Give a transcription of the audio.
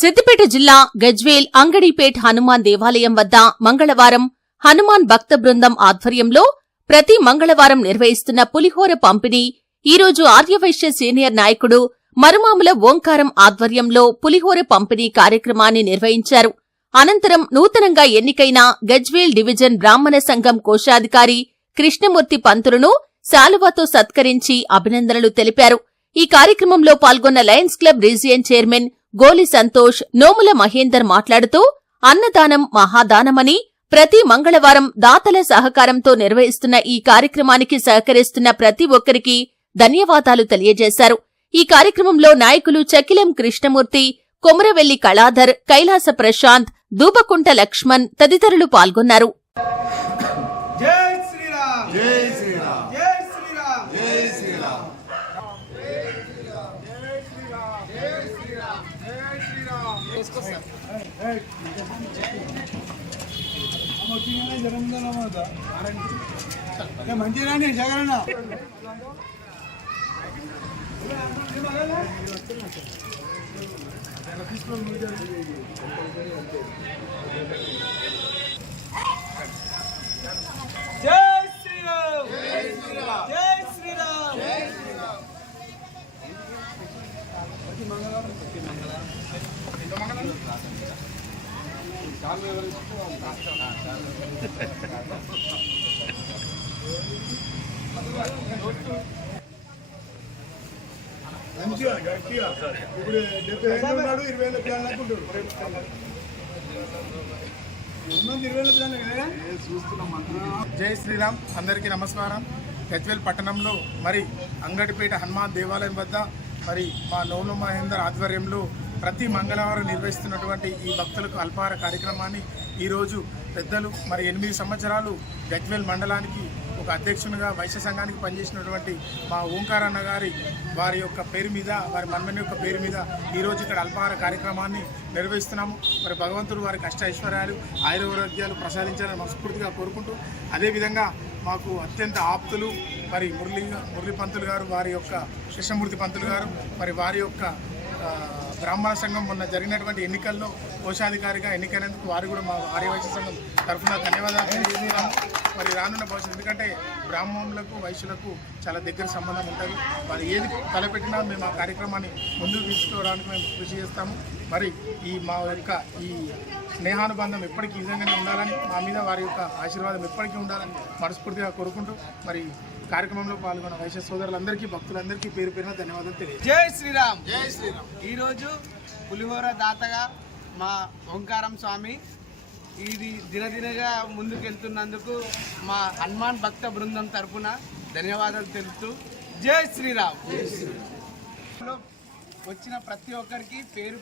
సిద్దిపేట జిల్లా గజ్వేల్ అంగడిపేట్ హనుమాన్ దేవాలయం వద్ద మంగళవారం హనుమాన్ భక్త బృందం ఆధ్వర్యంలో ప్రతి మంగళవారం నిర్వహిస్తున్న పులిహోర పంపిణీ ఈరోజు ఆర్యవైశ్య సీనియర్ నాయకుడు మరుమాముల ఓంకారం ఆధ్వర్యంలో పులిహోర పంపిణీ కార్యక్రమాన్ని నిర్వహించారు. అనంతరం నూతనంగా ఎన్నికైన గజ్వేల్ డివిజన్ బ్రాహ్మణ సంఘం కోశాధికారి కృష్ణమూర్తి పంతులును శాలువాతో సత్కరించి అభినందనలు తెలిపారు. ఈ కార్యక్రమంలో పాల్గొన్న లయన్స్ క్లబ్ రీజియన్ చైర్మన్ గోలి సంతోష్, నోముల మహేందర్ మాట్లాడుతూ అన్నదానం మహాదానమని, ప్రతి మంగళవారం దాతల సహకారంతో నిర్వహిస్తున్న ఈ కార్యక్రమానికి సహకరిస్తున్న ప్రతి ఒక్కరికి ధన్యవాదాలు తెలియజేశారు. ఈ కార్యక్రమంలో నాయకులు చకిలం కృష్ణమూర్తి, కొమరవెల్లి కళాధర్, కైలాస ప్రశాంత్, దూబకుంట లక్ష్మణ్ తదితరులు పాల్గొన్నారు. మంచిరాని జగన్ జై శ్రీరామ్, జై శ్రీరామ్, జై శ్రీరామ్, జై శ్రీరామ్. మంచిగా గట్టిగా ఇప్పుడు 70 ఉన్నాడు, 20,000 ప్లాన్ అనుకుంటాడు. జై శ్రీరామ్, అందరికీ నమస్కారం. గజ్వేల్ పట్టణంలో మరి అంగడిపేట హనుమాన్ దేవాలయం వద్ద మరి మా నోముల మహేందర్ ఆధ్వర్యంలో ప్రతి మంగళవారం నిర్వహిస్తున్నటువంటి ఈ భక్తులకు అల్పాహార కార్యక్రమాన్ని ఈరోజు పెద్దలు మరి 8 సంవత్సరాలు గజ్వేల్ మండలానికి ఒక అధ్యక్షునిగా వైశ్య సంఘానికి పనిచేసినటువంటి మా ఓంకారన్న గారి వారి యొక్క పేరు మీద, వారి మన్మని యొక్క పేరు మీద ఈరోజు ఇక్కడ అల్పాహార కార్యక్రమాన్ని నిర్వహిస్తున్నాము. మరి భగవంతుడు వారికి అష్ట ఐశ్వర్యాలు, ఆయురారోగ్యాలు ప్రసాదించాలని మనస్ఫూర్తిగా కోరుకుంటూ, అదేవిధంగా మాకు అత్యంత ఆప్తులు మరి మురళీ పంతులు గారు, వారి యొక్క కృష్ణమూర్తి పంతులు గారు, మరి వారి యొక్క బ్రాహ్మణ సంఘం మొన్న జరిగినటువంటి ఎన్నికల్లో కోశాధికారిగా ఎన్నికైనందుకు వారు కూడా మా ఆర్యవైశ్య సంఘం తరఫున ధన్యవాదాలు తెలియజేస్తున్నాము. మరి రానున్న భవిష్యత్తు, ఎందుకంటే బ్రాహ్మణులకు వైశ్యులకు చాలా దగ్గర సంబంధం ఉంటుంది. వారు ఏది తలపెట్టినా మేము ఆ కార్యక్రమాన్ని ముందుకు తీసుకోవడానికి మేము కృషి చేస్తాము. మరి ఈ మా యొక్క ఈ స్నేహానుబంధం ఎప్పటికీ ఈ విధంగానే ఉండాలని, మా మీద వారి యొక్క ఆశీర్వాదం ఎప్పటికీ ఉండాలని మనస్ఫూర్తిగా కోరుకుంటూ, మరి కార్యక్రమంలో పాల్గొన్న వైశ్య సోదరులందరికీ, భక్తులందరికీ పేరు పేరున ధన్యవాదాలు తెలియజేస్తాను. జై శ్రీరామ్, జై శ్రీరామ్. ఈరోజు పులిహోర దాతగా మా ఓంకారం స్వామి ఇది దినదినగా ముందుకెళ్తున్నందుకు మా హనుమాన్ భక్త బృందం తరఫున ధన్యవాదాలు తెలుపుతూ జై శ్రీరామ్. వచ్చిన ప్రతి ఒక్కరికి పేరు